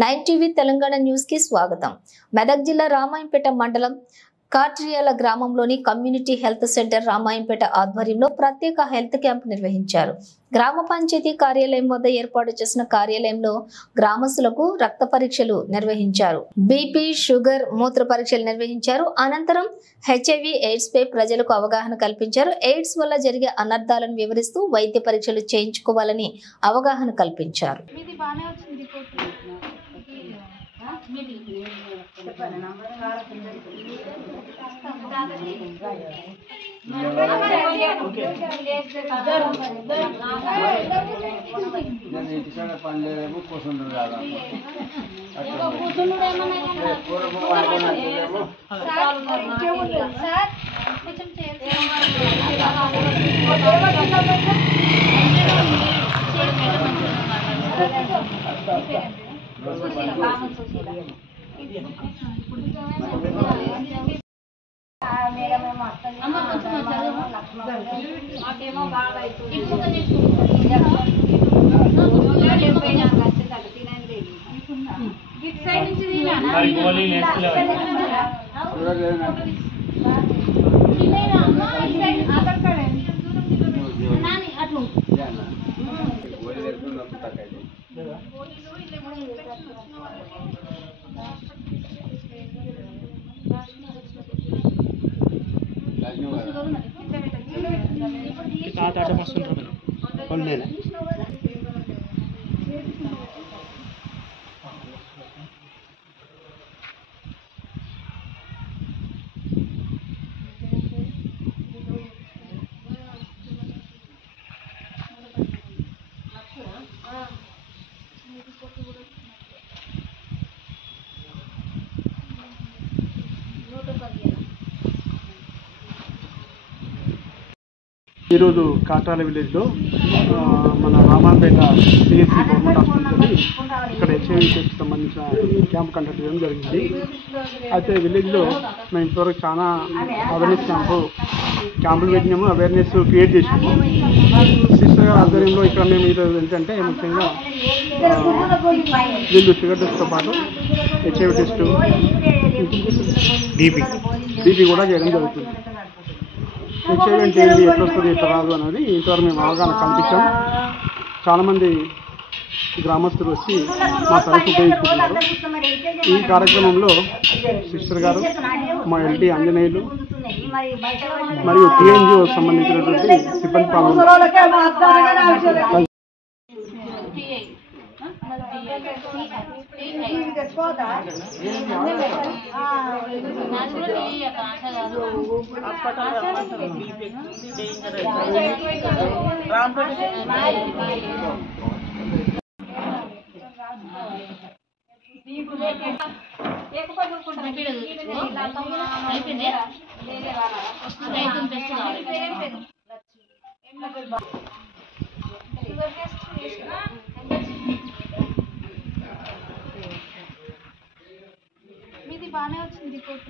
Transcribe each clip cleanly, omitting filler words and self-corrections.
9 TV Telangana news కి స్వాగతం. మెదక్ జిల్లా రామాయంపేట మండలం కాట్రియాల గ్రామంలోని కమ్యూనిటీ హెల్త్ సెంటర్ రామాయంపేట ఆధ్వర్యంలో ప్రత్యేక హెల్త్ క్యాంప్ నిర్వహించారు. గ్రామ పంచాయతీ కార్యాలయం వద్ద ఏర్పాటు చేసిన కార్యాలయంలో గ్రామస్తులకు రక్త పరీక్షలు నిర్వహించారు. బీపీ, షుగర్, మూత్ర పరీక్షలు నిర్వహించారు. అనంతరం హెచ్ఐవి ఎయిడ్స్ పై ప్రజలకు అవగాహన కల్పించారు. ఎయిడ్స్ వల్ల జరిగే అనర్థాలను వివరిస్తూ వైద్య పరీక్షలు చేయించుకోవాలని అవగాహన కల్పించారు. ఈరోజు కాట్రాల విలేజ్లో మన రామాయంపేట సిఎస్సి గవర్నమెంట్ హాస్పిటల్ ఇక్కడ హెచ్ఐవి టెస్ట్ సంబంధించిన క్యాంప్ కండక్ట్ చేయడం జరిగింది. అయితే విలేజ్లో మేము ఇంతవరకు చాలా అవేర్నెస్ క్యాంపులు పెట్టినాము, అవేర్నెస్ క్రియేట్ చేసినాము. సిస్టర్ గారి ఆధ్వర్యంలో ఇక్కడ మేము ఈరోజు ఏంటంటే ముఖ్యంగా వీళ్ళు షుగర్ టెస్ట్తో పాటు హెచ్ఐవి టెస్ట్, బీపీ కూడా చేయడం జరుగుతుంది. హెచ్ఐవి అంటే ఏంటి, ఎట్లా వస్తుంది, ఎట్లా రాదు అనేది ఇంతవరకు మేము అవగాహన కల్పించాం. చాలామంది గ్రామస్తులు వచ్చి మా సరుకు ఉపయోగించుకుంటున్నారు. ఈ కార్యక్రమంలో సిస్టర్ గారు, మా ఎల్టీ ఆంజనేయులు మరియు టీఎన్జిఓ సంబంధించినటువంటి సిబ్బంది పాల్గొన్నారు. బాగానే వచ్చింది రిపోర్ట్.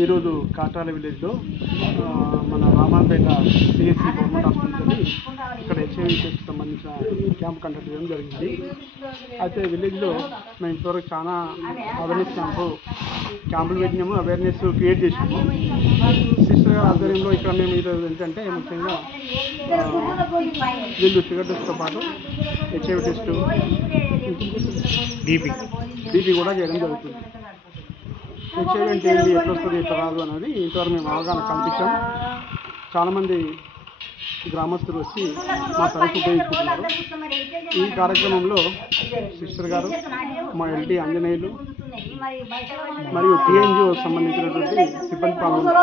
ఈరోజు కాటాల విలేజ్లో మన రామాంపేట సిఎస్సి గవర్నమెంట్ హాస్పిటల్కి ఇక్కడ హెచ్ఐవి టెస్ట్కి సంబంధించిన క్యాంప్ కండక్ట్ చేయడం జరిగింది. అయితే విలేజ్లో మేము ఇంతవరకు చాలా అవేర్నెస్ క్యాంపులు పెట్టినాము, అవేర్నెస్ క్రియేట్ చేసినాము. సిస్టర్ గారి ఆధ్వర్యంలో ఇక్కడ మేము ఈరోజు ఏంటంటే ముఖ్యంగా వీళ్ళు షుగర్ టెస్ట్తో పాటు హెచ్ఐవి టెస్ట్, బీపీ కూడా చేయడం జరుగుతుంది. హెచ్ఐవి అంటే ఏంటి, ఎట్లా వస్తుంది, ఎట్లా రాదు అనేది ఇంతవరకు మేము అవగాహన కల్పించాం. చాలామంది గ్రామస్తులు వచ్చి మా సర్వీస్ ఉపయోగించుకుంటున్నారు. ఈ కార్యక్రమంలో సిస్టర్ గారు, మా ఎల్టీ ఆంజనేయులు మరియు టీఎన్జిఓ సంబంధించినటువంటి సిబ్బంది పాల్గొన్నారు.